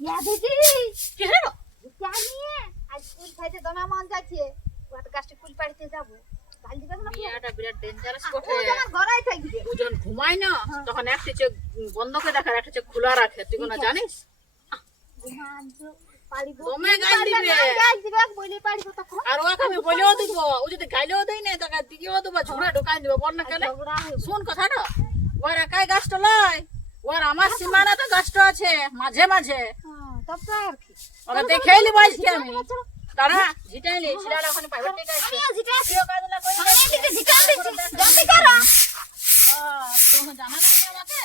ইয়া দিদি কি হলো? জানিয়ে আজ কুল খাইতে দমা মন যাচ্ছে ওটা গাছটা কুল পাড়িতে যাব ভাল দিবে না মিয়াটা বিরাট ডেঞ্জারাস ও বটে। আমার গড়াই থাকবে ও যখন ঘুমায় না তখন একটা চোখ বন্ধ করে রাখে, একটা চোখ খোলা রাখে, তুই কোনো জানিস? ঘুমান পাড়িব দমে গাল দিবে। গাল দিবে বলি পাড়িব তখন আর ওকে আমি বলেও দিব, ও যদি গাইলেও দেয় না তাকে দিকেও দেবো, ঝুড়ে ঢুকাই দিব, বল না কেন? ঝগড়া হইব শোন কথাটা, ওর একাই গাছটা লয়, ওর আমার সীমানা তো গাছটা আছে মাঝে মাঝে, তব তো আর কি ওকে দেখেই নিব আজকে আমি। দাঁড়া ঝিটাইলি ছিলাটা ওখানে পাইবে ঠিক আছে। আমিও জিটা তুইও কাজ না করে আমি এদিকে জিটা দিছি জলদি করো কোনো জানা নাই না আমাকে,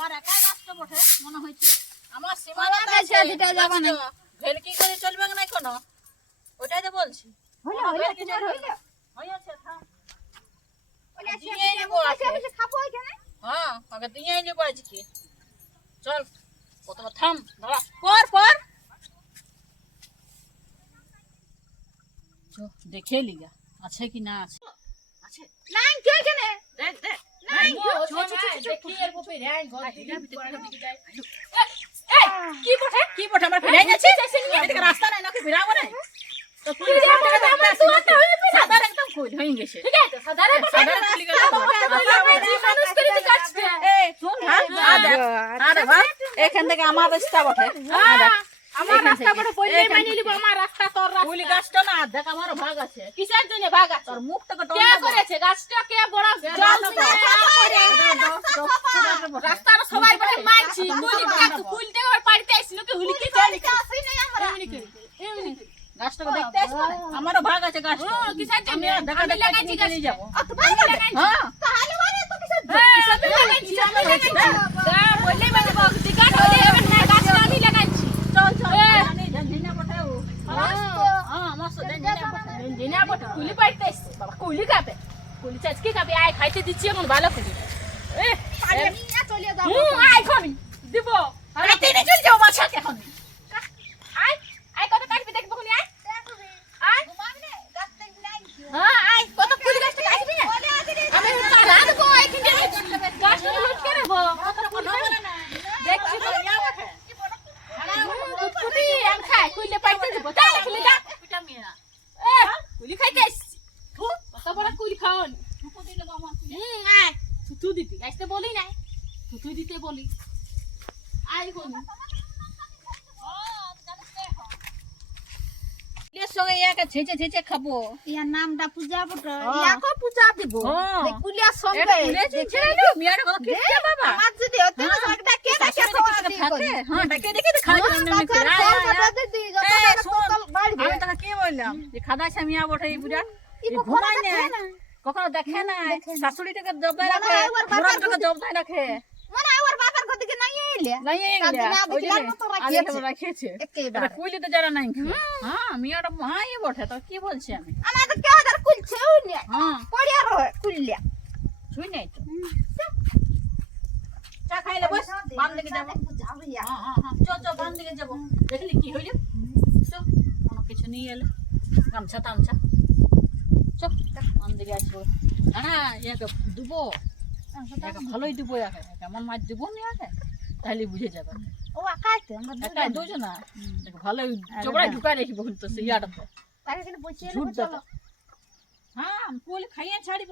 ওর একাই গাছটা বটে মনে হয়েছে। আমার সীমানা আমার কাছে যেটা যাবা না। ভেলকি করে চলবে না কোনো, ওটাই তো বলছি। হইলো হইলো তোমার হইলো হয়েছে থাম। ওলে দিয়ে আসি নিবো বসে আজকে। বসে খাবো এখানে হ্যাঁ ওকে দিয়ে নিবো আজকে। চল প্রথমে থাম, দাঁড়া পর পর চো দেখে লিগা আছে কি না আছে। আছে নাই কে এখানে দেখ দেখ নাই দেখি এর উপরে রেন গল দিকে যাই। কি বটে কি বটে আমার ফিরে গেছে এদিকে রাস্তা নাই নাকি ফিরাবো না তো তুই সাদার একদম কই হয়ে গেছে। ঠিক আছে সাদার সাদার খুলি গেল মানুষ করে দি কাটছে। এই শুন আরে ভাই এখান থেকে আমার রাস্তা বটে, আমার রাস্তা বড় বললে মানি লিব আমার রাস্তা তোর রাস্তা ফুলি গাছটা না দেখ আমারও ভাগ আছে। কিসের জন্য ভাগ আছে তোর মুখটাকে কে করেছে গাছটা কে বড় জল রাস্তার সবাই বলে মানছি তুই কাট ফুলতে আবার পাড়িতে আইছিল কি হুলি কি জানি আসি নাই আমরা এমনি করে গাছটাকে দেখতে আসবো না? আমারও ভাগ আছে গাছটা। ও কিসের জন্য আমি দেখা আমি দেখা লাগাইছি নিয়ে চলে যাবো। ভাই লাগাই হ্যাঁ তাহলে মানে তো কিসের আমি লাগাইছি আমি লাগাইছি গা বললে মানে বক দিকাট হলে এবার না গাছটা আমি লাগাইছি চল চল জানি ঝিনা বটাও। হ্যাঁ মস্ত ঝিনা বটা। দিনা বট কুলি পাড়িতে আইছে বাবা কুলি খাবে কুলি চাচকি খাবে আয় খাইতে দিচ্ছি এখন ভালো করে এ পানি নিয়ে চলে যাব আয় খাবি দিব আরে তিনে চল যাও মাছ এখন। আয় আয় কত কাটবি দেখবো কোনি আয় আয় ঘুমাবি গাছ থেকে নাই হ্যাঁ আয় কত কুলি গাছটা কাটবি না আমি তারা দেবো এখানে গাছটা লুট করে দেবো দেখছি তো ইয়া বটে কুটি আম খাই কুইলে পাইতে দেব তাই কুলি গা পিটা মিয়া। এ কুলি খাইতে আসছি থু কত বড় কুলি খাওন ঠুকু দিলে মামা। আয় থুতু দিতে গাছতে বলি নাই থুতু দিতে বলি আয় কোন এর সঙ্গে একা ছেঁচে ছেঁচে খাবো। ইয়া নামটা পূজা বট হ্যাঁ। ইয়াকো পূজা দিব হ্যাঁ। এই কুলিয়া এটা সঙ্গে কুলে ছেঁচে নাইলো মিয়াটা কত কিপটে বাবা। আমার যদি হতে না একটা কে ডাকে খাওয়া দিই থাকে হ্যাঁ ডাকে দেখে তো খাওয়া এমনি এমনি করে। আয়, আয়, আয়। দিদি যত এই, টাকা শোন, তোল বাড়বে আমি তোকে কি বললাম যে খাদা ছামিয়া বটে এই বুড়া ই এই ঘোড়া ঘুমায় দেখে না না কখনো দেখে না শাশুড়িটাকে জবাই মনে রাখে হয় ওর বাবার বুড়াটাকে জবাই রাখে মানে আমার বাবার ঘর থেকে নাই এলে নাই তার জন্য এগুলা ওই দেখলাম জন্য মতো আগে রাখিয়েছে। রাখিয়েছে একেবারে এটা কুইলে তো যারা নাই হ্যাঁ মিয়াটা হ্যাঁ এই বটে তো কি বলছি আমি আমার তো কেউ তার কুলছেও না হ্যাঁ পড়িয়া রয় কুলিয়া শুই নাই তো চা খাইলে বস বাম দিকে যাবো যাবিয়া হ্যাঁ হ্যাঁ হ্যাঁ চল চল বাম দিকে যাবো দেখলি কি হইলো চল কোনো কিছু নিয়ে এলে গামছা টামছা চল বাম দিকে আসবো হ্যাঁ ইয়াকে দুবো একে ভালোই দিব একে কেমন মাছ দিব নি একে তাহলে বুঝে যাবে ও আকাইতে আমরা একাই দুইছো না একে ভালোই চোপড়ায় ঢুকাই রাখিব কিন্তু সেই ইয়াটাতে তাকে কিন্তু বসিয়ে ঝুট চলো দাও হ্যাঁ ফুল খাইয়ে ছাড়িব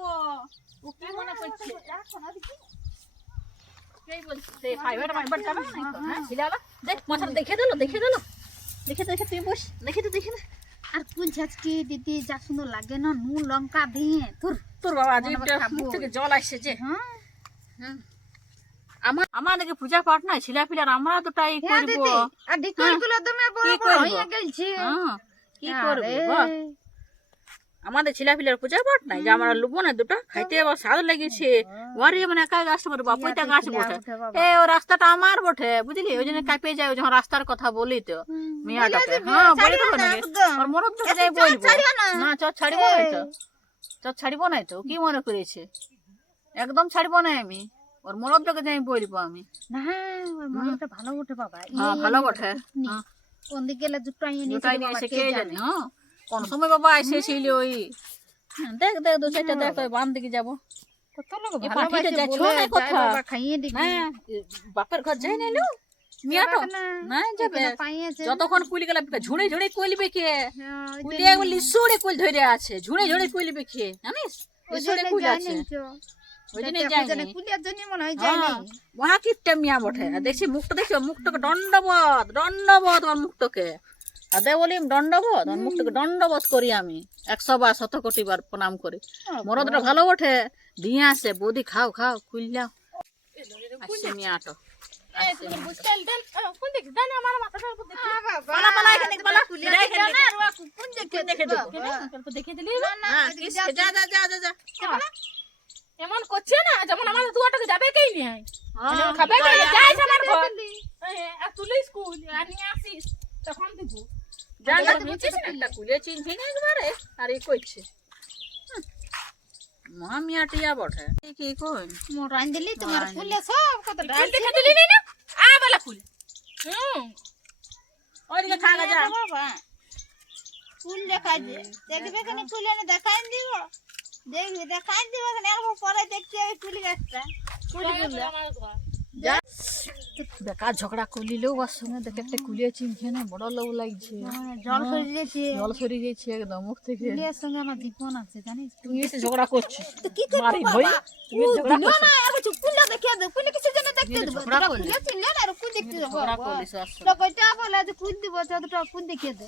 ও কি মনে করছে রাখো না দেখি এই বলছে সে ফাইবার মাইবার যাবে না তো হ্যাঁ ছিলালা দেখ মাথাটা দেখে দিল দেখে দিল দেখে দেখে তুই বস দেখে তো দেখে না আর কুল ছাচকি দিদি যা সুন্দর লাগে না নুন লঙ্কা দিয়ে তোর তোর বাবা মনে জিভটা খাবো। মুখ থেকে জল আসছে যে হ্যাঁ আমাদেরকে পূজা পাঠ নাই ছিলা পিলার আমরা তো তাই হ্যাঁ করব দিদি আর ডিকল গুলো তুমি বড় কি বড় করবো? হয়ে গেলছে হ্যাঁ কি করবি আরে, বল আমাদের ছিলা পিলার পূজা পাঠ নাই যে আমরা লুবো না দুটো খাইতে আবার স্বাদ লেগেছে ওরে মানে একা গাছ করে বাপইটা গাছ বটে এ ও রাস্তাটা আমার বটে বুঝলি ওই জন্য কাঁপে যায় যখন রাস্তার কথা বলি তো মিয়াটাকে হ্যাঁ বলে দেবো নাকি ওর মরদ তো যাই বলবো ছাড়িও না। না চ ছাড়িব না তো চ ছাড়িব না তো কি মনে করেছে একদম ছাড়িব না আমি ওর মরদটাকে যাই বলবো আমি না ওই মনটা ভালো ওঠে বাবা হ্যাঁ ভালো বটে হ্যাঁ কোন দিকে গেলে জুটাই নিয়ে দুটাই নিয়ে এসে কে জানে হ্যাঁ কোন সময় বাবা এসেছিল ওই দেখ দেখ দু চারটা দেখ ওই বাম দিকে যাবো কত লোক এই ভালোবাসে পাখিটা যাচ্ছ বলে না যায় কোথাও? বাবা খাইয়ে দিবি হ্যাঁ বাপের ঘর যাই না লো মিয়াটো নাই যাবে যতক্ষণ কুলি গেলে ঝুড়ে ঝুড়ে কইলবে কে কুলি একবার লিসুড়ে কুল ধরে আছে ঝুড়ে ঝুড়ে কইলবে কে জানিস লিসুড়ে কুল আছে ওই জন্য যাই কুলিয়ার জন্য মনে হয় যায় না ওহা কিপটা মিয়া বটে আর দেখছি মুখটা দেখছো মুখটাকে দণ্ডবোধ দণ্ডবোধ ওর মুখটাকে আদে বলি দণ্ডবোধ ওর মুখটাকে দণ্ডবোধ করি আমি 100 বার 100 কোটি বার প্রণাম করি মরদটা ভালো বটে দিয়ে আসে বৌদি খাও খাও খুললাও আসছে মিয়াটো বুঝতেল দেন কোন দিকে দেন আমার মাথাটার উপর দেখি পালা পালা এখানে পালা কুলিয়ার দেখে না আর কোন দেখে দেখে দেবো অল্প দেখে দিলি হ্যাঁ যা যা যা যা যা এমন করছে না যেমন আমার দুয়াটাকে যাবে কেই নাই হ্যাঁ খাবে কে যাইছ আমার ঘর আর তুই স্কুল আর নিয়ে আসিস তখন দিব জানা তো বুঝছিস না একটা কুলে চিনছি না একবারে আর এই কইছে মহামিয়াটিয়া বটে কি কই মোর রান দিলি তোমার কুলিয়া সব কত ডাল দেখে দিলি না আ বালা ফুল ওইদিকে খাগা যা বাবা ফুল দেখাই দে দেখবে কেন কুলিয়া না দেখাই দিব দেখবি দেখাই দিব কেন এর পরে দেখতে এই কুলি গাছটা কুলি আমার ঘর যা বেকার ঝগড়া করলিলেও ওর সঙ্গে দেখে একটা কুলিয়া চিনছে না বড় লোক লাগছে জল সরে দিয়েছে জল সরে গেছে একদম মুখ থেকে কুলিয়ার সঙ্গে আমার জীবন আছে জানিস তুই এসে ঝগড়া করছিস তো কি করব মারি ভই বাবা তুমি ঝগড়া না না আর কিছু কুলিয়া দেখে দে কুলি কিছু জন্য দেখতে দেব ঝগড়া করলি? কুলিয়া চিনলে না আর কুলি দেখতে দেব ঝগড়া করলিস ওর সঙ্গে। তো কইটা বলে যে কুল দিব যতটা কুল দেখিয়ে দে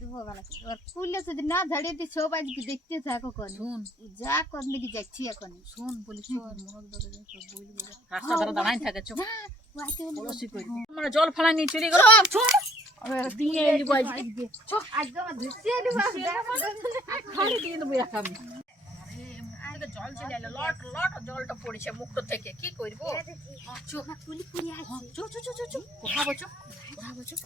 দিব বলা আর কুলিয়া যদি না ঝাড়িয়ে দি সব আজ কি দেখতে থাকো কোন শুন যা করলে কি যাচ্ছি এখন শুন বলিস মরদ বলে সব বইলি রাস্তা ধরে দাঁড়াই থাকে চুপ ওয়াকে পড়োশি কই আমরা জল ফালা নিয়ে চলে গেল শুন দিয়ে এলি বই আজকে আমার ধুসি আলি বাস খালি দিয়ে দেবো একামি জল চলে এলো লট লট জলটা পড়েছে মুখটা থেকে কি করবো চোখ কুলি পুরি আছে চো চো চো চো চো কোথাও চো কোথাও চো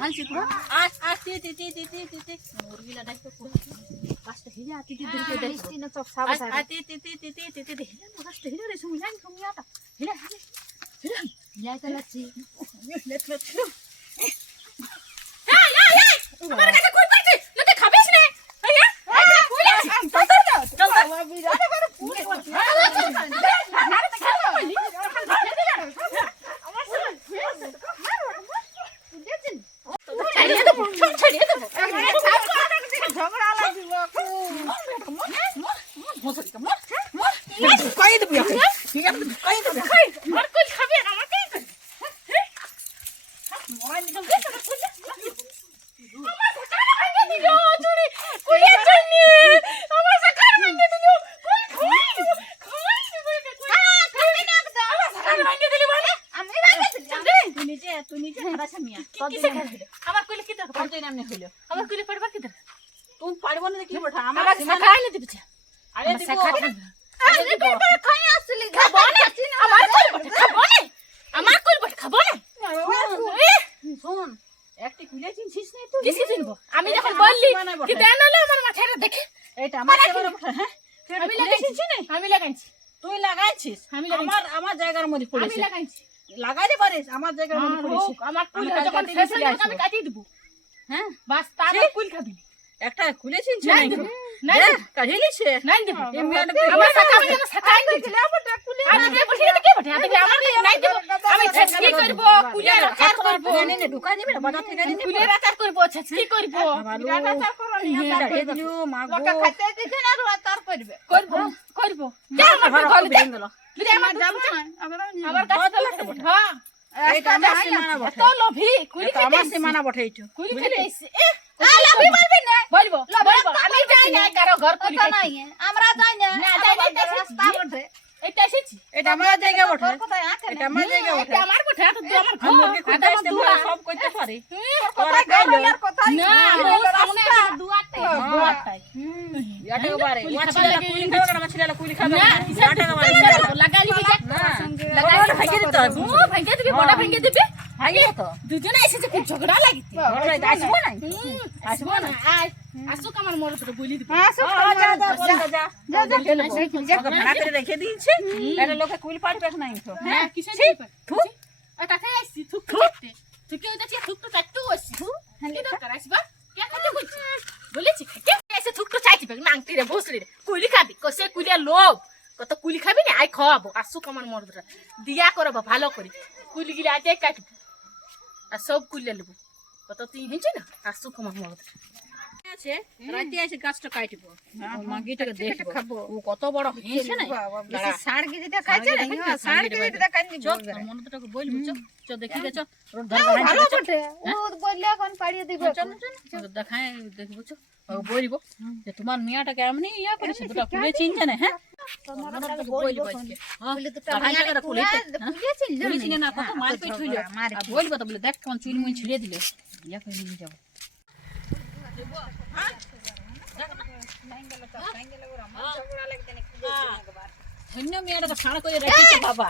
হালছি কুড়া আজ আজ তি তি তি তি তি তি তি মুরগিলা ডাইতে কুড়া পাঁচটা হিলে আতি তি দিকে দেখ না চোখ সাব আজ আতি তি তি তি তি তি তি হিলে পাঁচটা হিলে রে সুমি লাইন সুমি আটা হিলে হিলে হিলে যাই তালাচ্ছি লেট লেট আমার কাছে কই পাইছিস লোকে খাবিস না আইয়া কই আছে চল চল ছাড়িয়ে দেবো ছাড়িয়ে দেবো ঝগড়া লাগিব কই দেবো কই দেবো আর কই খাবি আমাকে মোবাইল নিয়ে আমার সাকার ভাঙে দিল চুরি কুলিয়া জন্য আমার সাকার ভাঙে দিল কই খাই খাই খাবি না একদম আমার সাকার ভাঙে দিলি বলে আমি বাইরে তুই নিজে খারাপ মিয়া কিসে খাবি আমার কইলে কি দরকার পাল্টে নামনে হইলো আমার কইলে পড়বার কি দরকার তুমি পারবো না কি বটা আমার সাকার এনে দিবি আরে দিব আমি বাইরে খাই আসলি খাবো না আমার কইল বটে খাবো না আমার কইল বটে খাবো না শুন একটি কুলে চিনছিস না তুই কিসে চিনবো আমি যখন বললি কি দেন হলো আমার মাথাটা দেখে এটা আমার সেবার বটা হ্যাঁ আমি লাগাইছি আমি লাগাইছি তুই লাগাইছিস আমি লাগাইছি। আমার জায়গার মধ্যে আমি পড়েছে লাগাইছি লাগাইতে পারিস আমার জায়গার মধ্যে পড়েছে আমার কুল আমি যখন কালকে শেষ চলে হয়ে যাবে আসবো। আমি কাটিয়ে দেব হ্যাঁ বাস তারপর কুল খাবি একটা কুলে চিনছিস নাই না দেব নাই দেব কাহিলিছে নাই দেব এই মেয়েটা আমার সাকা আমি যেন সাকাই দিছিল আমি কে বসে কে বসে দেখি আমার নাই দেব আমি কি করব কুলের আচার করব নে নে ঢুকাই দিবি না বাজার থেকে নে কুলের আচার করব কি করব দাঁড়িয়ে দিলু মাগো লোকে খাইতে দিছে না আর তার করবে করব করব যা আমার কল দে গেল যদি আমার যাব আমার কত কাছে লাগতে বটে? হ্যাঁ এইটা আমার সীমানা বটে তো লোভী কুলি এটা আমার সীমানা বটে এইটা কুলি খেতে এসে লাভি মারবি না বলবো বলবো আমি যাই না কারো ঘর কুলি কথা খাইতে নাই আমরা যাই না না, যাই না, যাই না। রাস্তা বটে এটা এসেছি এটা আমার জায়গা বটে তোর কথা আঁকে এটা আমার জায়গা বটে এটা আমার কোঠা তো তুই আমার আমি মুরগি ঘর খুঁজতে এটা আসতে আমার দুয়া সব করতে পারি কথা ওরা খাইলো গাইলার কথা না আমার সামনে আছে দুয়ারতে দুয়ারটাই ইয়াটা বারে কুলি খাবার ওয়াছিলা লাগে। কুলি খাবে না মাছিলা কুলি খাবে না না ইয়াটা বারে লাগালি বিজা না লাগাই লাগাই ভাগি দিতে হবে ও ভাঙ্গে দিবি বড় ভাঙ্গে দিবি ভাগি তো দুজনে এসেছে খুব ঝগড়া লাগিতে ঘরে আসবো না আসবো না আয় আসুক আমার মরদ তো বলি দিবি যা যা যা যা ভাড়া করে রেখে দিয়েছে এটা লোকে কুল পারবে না তো হ্যাঁ কিসে দিবি থু কাছে আসছি থুক করতে তুই কেউ যাচ্ছিস থুক তো চাটতে আসছি কি দরকার আসবা কে খাতে বলছি বলেছি কে এসে থুক তো চাইছি নাংটি রে বসলি রে কুলি খাবি কসে কুলিয়া লোভ কত কুলি খাবি না আই খাওয়াবো আসুক আমার মরদটা দিয়া করবো ভালো করে কুলি গিলে আজ কাটবো আর সব কুলে নেবো কত তুই হেঁচি না আসুক আমার মরদটা আছে রাতে আছে গাছটা কাটবো মাগিটাকে দেখবো খাবো ও কত বড় হয়েছে না সাড় গিরি দেখাইছে না সাড় গিরি দেখাই নি চল মনটাকে বলবো চল দেখি গেছ রোড ধর ভালো বটে ও বললে এখন পাড়িয়ে দিবে চল দেখায় দেখবো চল বলবো যে তোমার মিয়াটাকে এমনি ইয়া করেছে দুটো খুলে চিনছে না হ্যাঁ মনটাকে বলবো আজকে বলে দুটো ভাই টাকাটা খুলে খুলেছিল খুলে চিনে না কত মার পেট হইলো আর বলবো তো বলে দেখ কেমন চুল মুই ছিঁড়ে দিলে ইয়া করে নিয়ে যাবো ধন্য মেয়েটাকে ফাড়া করে রেখেছে বাবা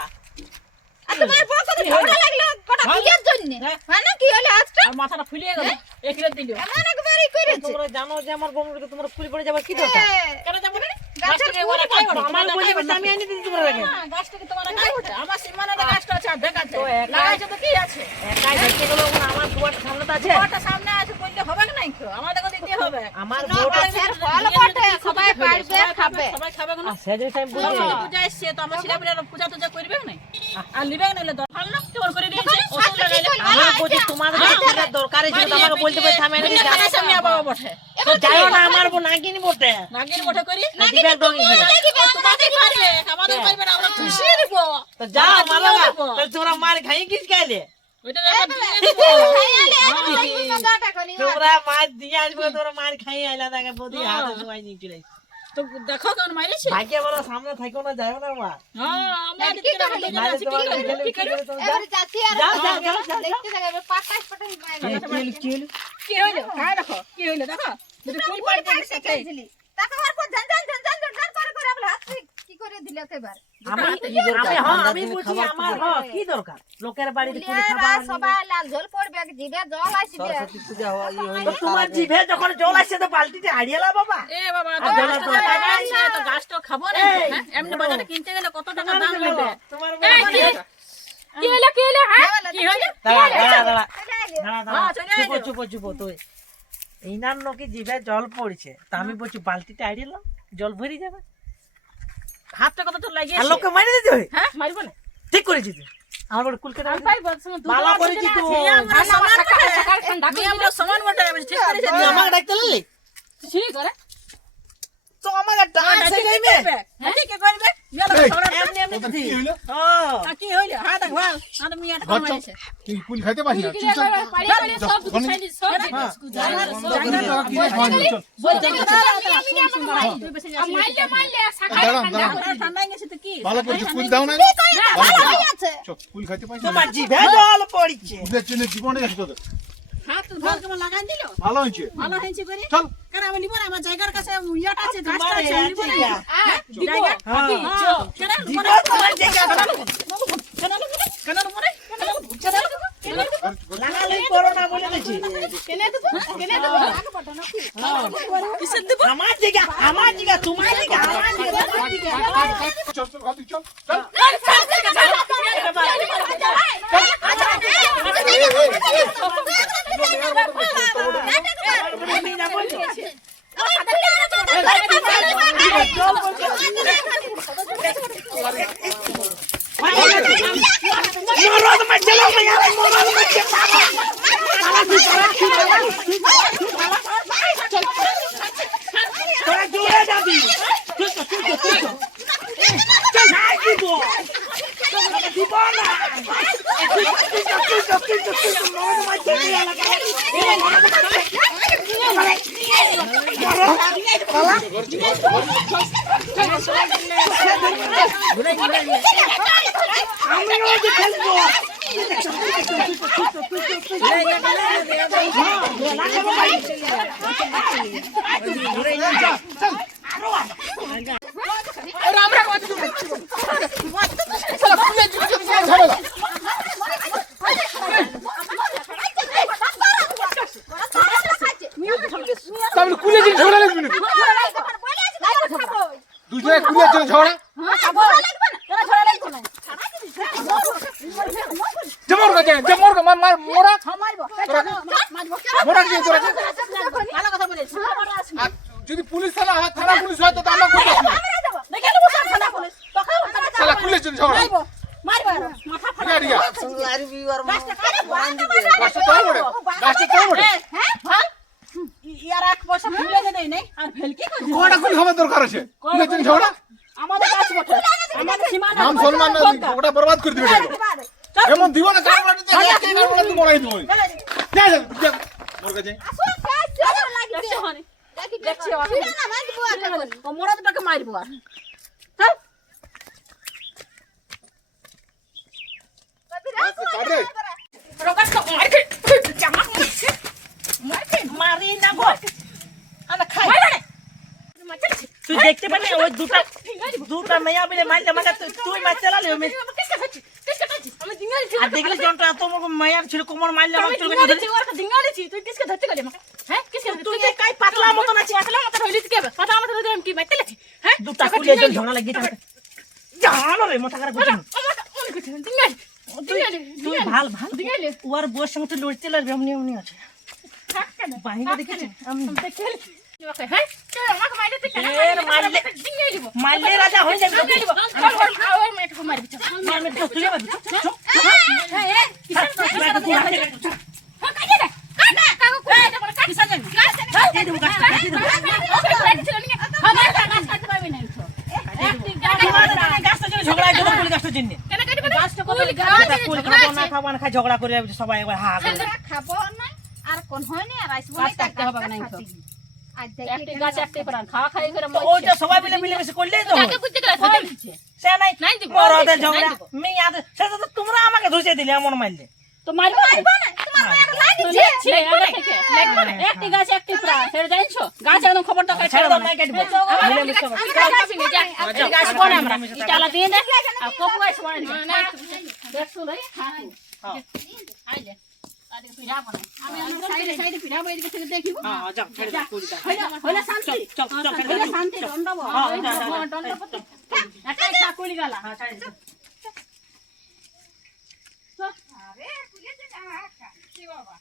তোমার বউ কত ঝগড়া লাগলো কটা বিয়ের জন্য মানে কি হলো আজকে আর মাথাটা ফুলিয়ে গেল একলে দিল এমন একবারই করেছে তোমরা জানো যে আমার বন্ধুকে তোমরা ফুল পড়ে যাবার কি দরকার? কেন যাবো না গাছের গাছটাকে ওরা খাই ওঠে আমার বললে আমি আনি দিতে তোমরা দেখেন। গাছটাকে তোমার খাই ওঠে আমার সীমানাটা গাছটা আছে আর দেখাচ্ছে একাই- লাগাইছে তো কি আছে একাই দেখতে গেলে ওখানে আমার দুয়ারটা সামনে তো আছে। ওটা সামনে আছে বললে হবে না নাই তো আমাদেরকে দিতে হবে আমার না, বউটা গাছের ফল বটে, সবাই পারবে, খাবে। সবাই খাবে না সেদিন টাইম বুঝে সরস্বতী পূজা এসছে তো আমার ছেলেপিলেরা পূজা টুজা করবে না আর নিবে না দরকার না কেমন করে দিয়েছে ওষুধ লাগাইলে আমি বলছি তোমাদের যদি ফুলের দরকার ছিল তো আমাকে বলতে পারতে আমি এনে দিতাম। সামনে বাবা বটে তো যাও না আমার বউ নাগিনি বটে। নাগের বটে করি দিবার ডঙ্গি ছিল। তোমাদের পারবে আমাদের পারবে না আমরা খুশি দিব তো যাও আমরা মালা দিয়ে দেবো। তো তোমরা মার খাই কিস খাইলে? ওইটা একটা দিয়ে দেব তোমরা মার দিয়ে আসবে তোমরা মার খাই আইলা তাকে বদি হাতে সবাই নিয়ে চলে আসবে। তো দেখো কেমন মাইরেছে ভাগ্য বড় সামনে থাকো না যাও না মা। হ্যাঁ আমরা দিকে নাহলে তোমার গেলে কি করে তোমরা যাও। এবারে যাচ্ছি আর যাও, যাও, যাও, যাও। দেখতে যাবে পাটাস পাটাস মাইরে কি হইলো হ্যাঁ দেখো কি হইলো দেখো যদি ফুল পাড়ি দিয়ে সাথে তাকে আর পর জান জান জান জান জান করে করে আমরা হাত কি করে দিলে এবার আমি বলছি আমার কি দরকার লোকের বাড়িতে ফুল খাবার সবাই লাল ঝোল পড়বে জিভে জল আসবে তো তোমার জিভে যখন জল আসছে তো বালতিতে হারিয়েলা বাবা। এ বাবা আর জানা তো টাকা আছে তো গাছটা খাবো না এই, হ্যাঁ? এমনি বাজারে কিনতে গেলে কত টাকা দাম নেবে তোমার এই, কি হলো হ্যাঁ কি হলো দাঁড়া দাঁড়া দাঁড়া হ্যাঁ, চলে চুপ আয়। চুপ চুপ তুই এইনার নাকি জিভে জল পড়ছে তা আমি বলছি বালতিতে হারিয়ে জল ভরে যাবে হাতটা কত তোর আর লাগিয়েছে লোককে মারি দিতে হয় হ্যাঁ মারবো না ঠিক করেছিস তুই আমার বড় কুলকে আমি পাইবো সঙ্গে দুটো ভালো করেছি তো। আমরা সমান বটে আমরা সমান বটে ঠিক করেছে তুই আমাকে ডাকতে লাগলি ঠিক করে তো আমাকে ডাকছে যাইবে হ্যাঁ ঠিক করবে ইয়ালা সরা এমনি এমনি কি হইলো? আর কি হইলো হ্যাঁ দেখ ভাই আর মিয়াটা ঘর চল। কামাইছে তুই ফুল খাইতে পারিস না চুপ চল। পাড়ি পাড়ি সব কিছু খাইলি সব বন্ধ করে টাকা কিনে খাওয়ানি, চল। দাঁড়ান, দাঁড়ান। ঠান্ডা গেছে তো কি ভালো করছিস, ফুল দাও না? চল, ফুল খাইতে পারিস না? তোমার জিভে জল পড়ছে ফুলের জন্য জীবনে গেছে তোদের। হাত ধর কেমন লাগাই দিল ভালো হয়েছে। ভালো হয়েছে করে চল। কেন আমি নিব না আমার জায়গার কাছে ইয়াটা আছে গাছটা তোমার আছে নিব না আছে জায়গা হ্যাঁ। কেন জিভে তোমার জায়গা লাগালেই করোনা বলে দিছি আমার জায়গা তোমার জায়গা আমার জায়গা চল, চল, ঘর তুই চল, চল। তোরা জোরে যাবি দিব না আমি ওই খেলবো তাহলে কুলের জন্য ঝগড়া লাগবে নাকি? দুজনে কুলের জন্য ঝগড়া? যে মরগা যে, যে মরগা, মোরা মোরা কি তোরা? ভালো কথা বলেছিস আর যদি পুলিশ থানা হয়, থানা পুলিশ হয় তো আমরা করতে আসবো। দেখে নেবো সব থানা পুলিশ জন্য ঝগড়া মারবো মারবো আরো মাথা ফাটা ঠিক আছে সঙ্গে লারি বিবার গাছটা কাটে বাঁধ গাছটা তো বড় গাছটা তো বড় হ্যাঁ ভাল ইয়ার এক পয়সা ফুলে দে দেই নাই আর ফেল কি করছিস কোটা কোন হবার দরকার আছে কিসের জন্য ঝগড়া আমাদের গাছ বটে আমাদের সীমানা নাম সম্মান না ওটা বরবাদ করে দিবে এমন দিব না কার বাড়িতে দেখে না বলে তুমি বড়াই দিবই যা যা মোর কাছে দেখছো হনি দেখছি না বাঁধবো একটা করে। ও মোরাদটাকে মারবো আর চল কাটে রোগাস তো মারকে জামা মারকে মারি না গো আনা খাই তুই দেখতে পারলি ওই দুটা মেয়া বলে মারলে মাকে তুই মার চালালি আমি আমি ডিঙ্গালি আর দেখলি জনটা এত বড় মায়ার ছিল কোমর মারলে আমার চুল ডিঙ্গালি ছি ওর ডিঙ্গালি ছি তুই কিসকে ধরতে গেলি আমাকে হ্যাঁ কিসকে তুই যে কাই পাতলা মতন আছিস পাতলা মত হইলি কি হবে পাতলা মত হইলি আমি কি মাইতে লাগছি হ্যাঁ দুটা কুলিয়ে জল ঝগড়া লাগিয়ে জানো রে মাথা খারাপ করছিস অনেক কিছু ডিঙ্গালি ডিঙ্গালি তুই ভাল ভাল ডিঙ্গালি ওর বউর সঙ্গে তুই লড়তে লাগবে এমনি এমনি আছে থাক কেন বাহিরে দেখেছিস আমি দেখেলি ওকে হ্যাঁ তুই আমাকে মাইতে তুই কেন এর মারলে ডিঙ্গালি দিব মারলে রাজা হয়ে যাবে ডিঙ্গালি দিব চল চল আর মেয়েটাকে মারবি চল মারলে তো তুই যাবি হ্যাঁ এই কিসের কাটে দে কাটা কাকু কই এটা বলে কিসের জন্য কাটিয়ে দেবো গাছটা কাটিয়ে দেবো গাছটার জন্য ঝগড়া হয়েছে কুলি গাছটার জন্য কুলি খাবো না খাবো না খাই ঝগড়া করে সবাই একবার হা করে আমরা খাবো না আর কোন হয় না আর আসবো না গাছ কাটতে হবে না তো। আজ একটি গাছ একটি প্রাণ খাওয়া খাই করে তো ওইটা সবাই মিলে মিলেমিশে করলেই তো হয়। সে নাই নাই দিব, বড়দের নাই ঝগড়া দিব। মেয়ে আদে সেটা তো তোমরা আমাকে ধুসে দিলে এমন মারলে তো মারবো না তোমার মায়ের লাগিছে একটি গাছ একটি প্রাণ সেটা জানছো গাছ একদম খবর তো ছেড়ে দাও নাই কাটবো মিলেমিশে গাছ কোন আমরা ইটালা দিয়ে দে আর কপু গাছ মানে দেখছো লই হ্যাঁ আইলে আদিকে তুই যাবো না আমি আমার সাইডে সাইডে ফিরাবো এদিকে থেকে দেখিব হ্যাঁ যাও ছেড়ে দাও কুলিটা হইলা শান্তি চল চল ছেড়ে হইলা দাও শান্তি দণ্ডব হ্যাঁ, ওই যা, যা, যা। দণ্ডপতি একটা চাকুলি গালা হ্যাঁ ছেড়ে দাও আরে কুলে যে না কি বাবা